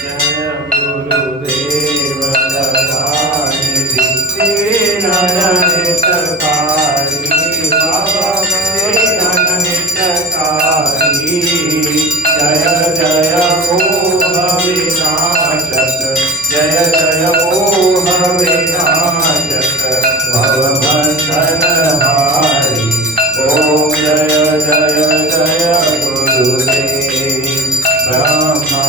जय गुरुदेव दयानिधि दीननाथ हितकारी बाबा दीननाथ हितकारी जय जय मोह विनाशक जय जय मोह विनाशक भवबंधन हारी ओम जय जय जय गुरुदेव ब्रह्मा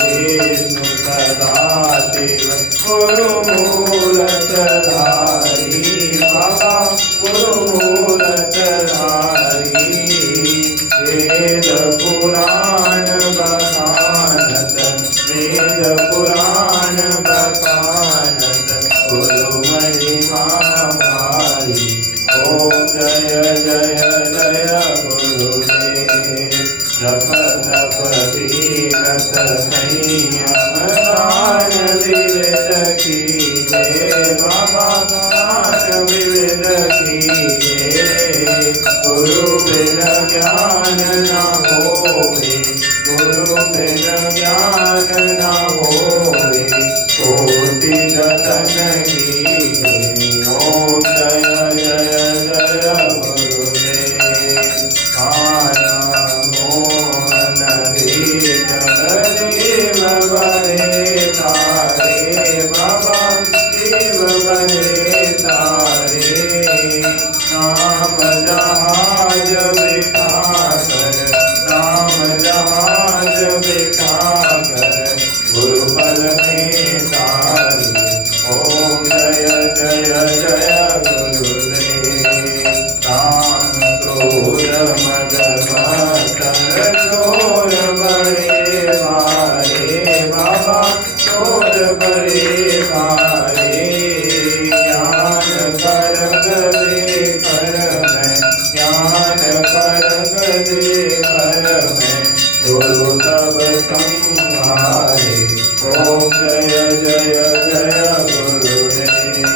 विष्णु सदाशिव गुरुमूलधारी बाबा गुरुमूलधारी वेद पुराण बखानत वेद पुराण बखानत गुरु महिमा भारी ओम जय जय जय गुरुदेव जप तप तीरथ संयम दान विविध कीजे बाबा दान विविध कीजे गुरु बिन ज्ञान न होवे गुरु बिन ज्ञान न होवे कोटि जतन कीजे ओम जय जय जय गुरुदेव माया मोहन जगदेव बने तारे बाबा देव बने तारे नाम जहाज बिठा कर नाम जहाज बिठा कर गुरुपद में तारी ओम जय जय जय गुरुदेव काम क्रोध मद मत्सर चोर बड़े भारे बाबा चोर बड़े भारे ज्ञान करग दे कर मैं ज्ञान करग दे कर मैं गुरु तब संहारे ओम जय जय जय गुरुदेव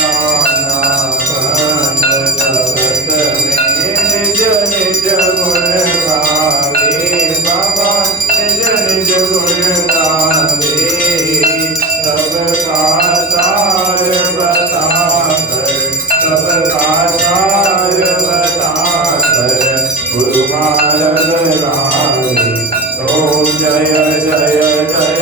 नाना बंद जगत में निज निज गुण गावे बाबा निज निज गुण गावे सबका सार बता कर सबका सार बता कर गुरु मार्ग लावे ओम जय जय जय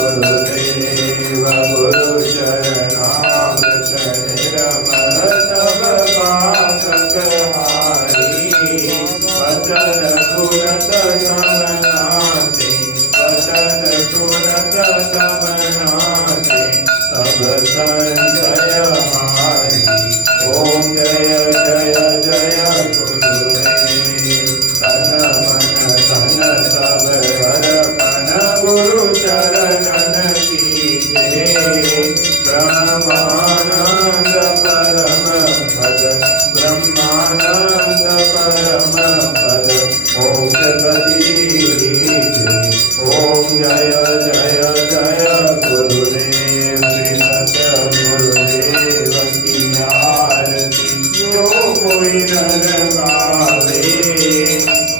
गुरुदेव गुरु शरणागत निर्मल सब पातक हारी वचन सुरत समनाते वचन सुरत समनाते सब संजय हारी ओम जय जय जय गुरुदेव तन मन धन सब अर्पण गुरु चरणन कीजे ब्रह्मानंद परम पद ब्रह्मानंद परम पद मोक्ष गति ओम जय जय जय गुरुदेव श्री सतगुरुदेव की आरती जो कोई नर गावे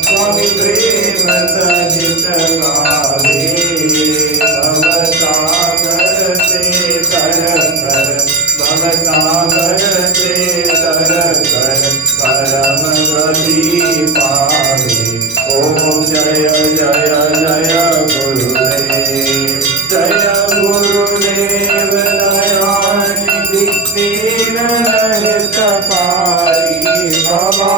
स्वामी प्रेम सहित गावे भवसागर से तर कर भवसागर से तर कर परम गति पावे ओम जय जय जय गुरुदेव जय गुरुदेव दयानिधि दीनहितकारी बाबा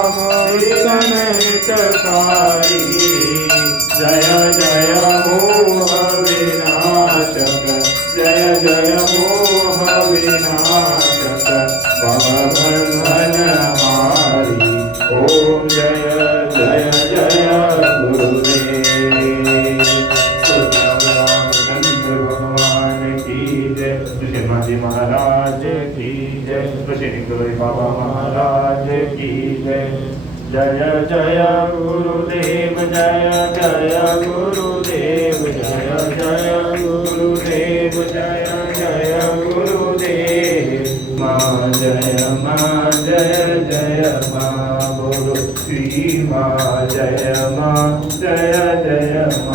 दीनहितकारी जय जय मोह विनाशक जय जय मोह विनाशक भवबंधन हारी ओम जय जय जय गुरुदेव रामचंद्र भगवान की जय श्री माजी महाराज की जय श्री गौरी बाबा महाराज की जय जय जय गुरुदेव जय जय गुरुदेव जय जय गुरुदेव जय जय गुरुदेव माँ जय जय माँ गुरु श्री माँ जय